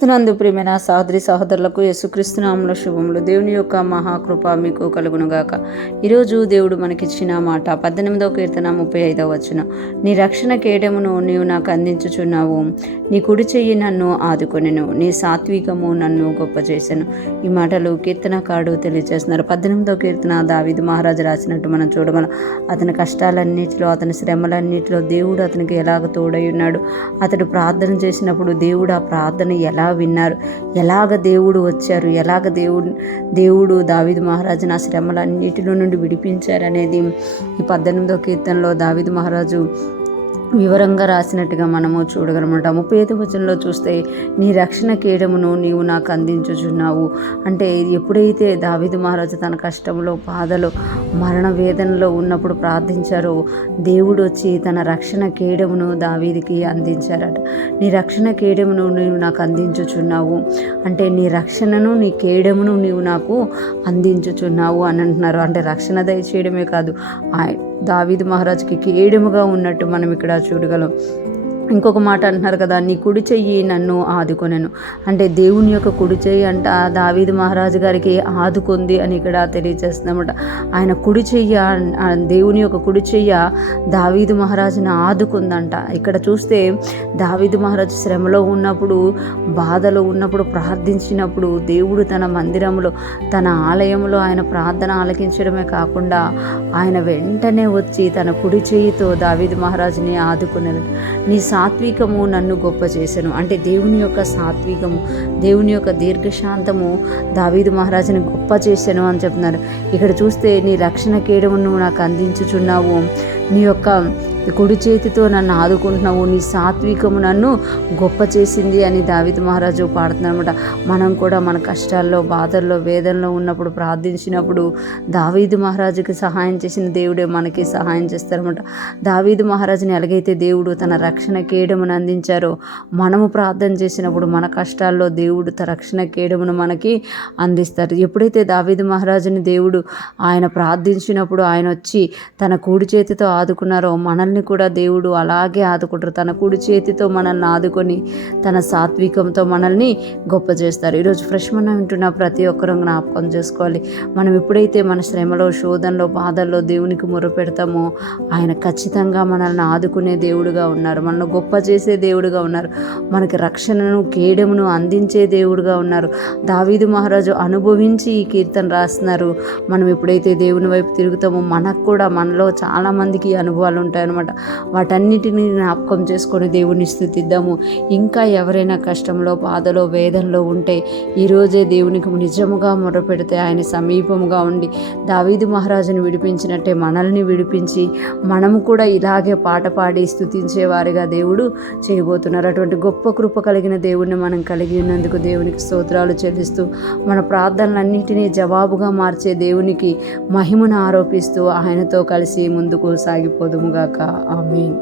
నందు ప్రియమైన సహోదరి సహోదరులకు యేసుక్రీస్తు నామములో శుభములు. దేవుని యొక్క మహాకృప మీకు కలుగునుగాక. ఈరోజు దేవుడు మనకిచ్చిన మాట 18వ కీర్తన 35వ వచనం. నీ రక్షణ కేడమును నీవు నాకు అందించుచున్నావు, నీ కుడి చెయ్యి నన్ను ఆదుకొనెను, నీ సాత్వికము నన్ను గొప్ప చేసెను. ఈ మాటలు కీర్తనకారుడు తెలియజేస్తున్నారు. 18వ కీర్తన దావీదు మహారాజు రాసినట్టు మనం చూడగలం. అతని కష్టాలన్నిటిలో, అతని శ్రమలన్నిటిలో దేవుడు అతనికి ఎలాగ తోడై ఉన్నాడు. అతడు ప్రార్థన చేసినప్పుడు దేవుడు ఆ ప్రార్థన ఎలా విన్నారు, ఎలాగ దేవుడు వచ్చారు, ఎలాగ దేవుడు దావీదు మహారాజును ఆ శ్రమలన్నిటిలో నుండి విడిపించారనేది ఈ 18వ కీర్తనలో దావీదు మహారాజు వివరంగా రాసినట్టుగా మనము చూడగలమట. 35వ వచనంలో చూస్తే నీ రక్షణ కేడమును నీవు నాకు అందించుచున్నావు అంటే, ఎప్పుడైతే దావీదు మహారాజు తన కష్టంలో, బాధలో, మరణ వేదనలో ఉన్నప్పుడు ప్రార్థించారో దేవుడు వచ్చి తన రక్షణ కేడమును దావీదుకి అందించారట. నీ రక్షణ కేడమును నీవు నాకు అందించుచున్నావు అంటే, నీ రక్షణను, నీ కేడమును నీవు నాకు అందించుచున్నావు అని అంటున్నారు. అంటే రక్షణ దయచేయడమే కాదు, దావీదు మహారాజుకి కేడముగా ఉన్నట్టు మనం ఇక్కడ చూడగలం. ఇంకొక మాట అంటున్నారు కదా, నీ కుడి చెయ్యి నన్ను ఆదుకొనెను అంటే, దేవుని యొక్క కుడి చెయ్యి అంట దావీదు మహారాజు గారికి ఆదుకుంది అని ఇక్కడ తెలియజేస్తున్నామట. ఆయన కుడి చెయ్య, దేవుని యొక్క కుడి చెయ్య దావీదు మహారాజుని ఆదుకుందంట. ఇక్కడ చూస్తే దావీదు మహారాజు శ్రమలో ఉన్నప్పుడు, బాధలో ఉన్నప్పుడు, ప్రార్థించినప్పుడు దేవుడు తన మందిరంలో, తన ఆలయంలో ఆయన ప్రార్థన ఆలకించడమే కాకుండా ఆయన వెంటనే వచ్చి తన కుడి చెయ్యితో దావీదు మహారాజుని ఆదుకునేది. నీ సాత్వికము నన్ను గొప్ప చేసెను అంటే, దేవుని యొక్క సాత్వికము, దేవుని యొక్క దీర్ఘశాంతము దావీదు మహారాజుని గొప్ప చేసెను అని చెప్తున్నారు. ఇక్కడ చూస్తే నీ రక్షణ కేడమును నాకు అందించుచున్నావు, నీ యొక్క కుడి చేతితో నన్ను ఆదుకుంటున్నావు, నీ సాత్వికము నన్ను గొప్ప చేసింది అని దావీదు మహారాజు పాడుతున్నారన్నమాట. మనం కూడా మన కష్టాల్లో, బాధల్లో, వేదనలో ఉన్నప్పుడు ప్రార్థించినప్పుడు దావీదు మహారాజుకి సహాయం చేసిన దేవుడే మనకి సహాయం చేస్తారన్నమాట. దావీదు మహారాజుని ఎలాగైతే దేవుడు తన రక్షణ కేడమును అందించారో, మనము ప్రార్థన చేసినప్పుడు మన కష్టాల్లో దేవుడు తన రక్షణ కేడమును మనకి అందిస్తారు. ఎప్పుడైతే దావీదు మహారాజుని దేవుడు ఆయన ప్రార్థించినప్పుడు ఆయన వచ్చి తన కుడి చేతితో ఆదుకున్నారో, మనల్ని కూడా దేవుడు అలాగే ఆదుకుంటారు. తన కుడి చేతితో మనల్ని ఆదుకొని తన సాత్వికంతో మనల్ని గొప్ప చేస్తారు. ఈరోజు ఫ్రెష్ మనం వింటున్న ప్రతి ఒక్కరూ జ్ఞాపకం చేసుకోవాలి. మనం ఎప్పుడైతే మన శ్రమలో, శోధనలో, బాధల్లో దేవునికి మొర పెడతామో ఆయన ఖచ్చితంగా మనల్ని ఆదుకునే దేవుడుగా ఉన్నారు, మనల్ని గొప్ప చేసే దేవుడుగా ఉన్నారు, మనకి రక్షణను, కేడమును అందించే దేవుడుగా ఉన్నారు. దావీదు మహారాజు అనుభవించి ఈ కీర్తన రాస్తున్నారు. మనం ఎప్పుడైతే దేవుని వైపు తిరుగుతామో మనకు కూడా, మనలో చాలామందికి అనుభవాలు ఉంటాయన్నమాట. వాటన్నిటిని జ్ఞాపకం చేసుకొని దేవుని స్తుతిద్దాము. ఇంకా ఎవరైనా కష్టంలో, బాధలో, వేదనలో ఉంటే ఈరోజే దేవునికి నిజముగా మొరపెడితే ఆయన సమీపముగా ఉండి దావీదు మహారాజుని విడిపించినట్టే మనల్ని విడిపించి మనము కూడా ఇలాగే పాట పాడి స్తుతించేవారిగా దేవుడు చేయబోతున్నారు. అటువంటి గొప్ప కృప కలిగిన దేవుణ్ణి మనం కలిగి ఉన్నందుకు దేవునికి స్తోత్రాలు చెల్లిస్తూ, మన ప్రార్థనలన్నింటినీ జవాబుగా మార్చే దేవునికి మహిమను ఆరోపిస్తూ ఆయనతో కలిసి ముందుకు సాగిపోదుముగాక. ఆమేన్.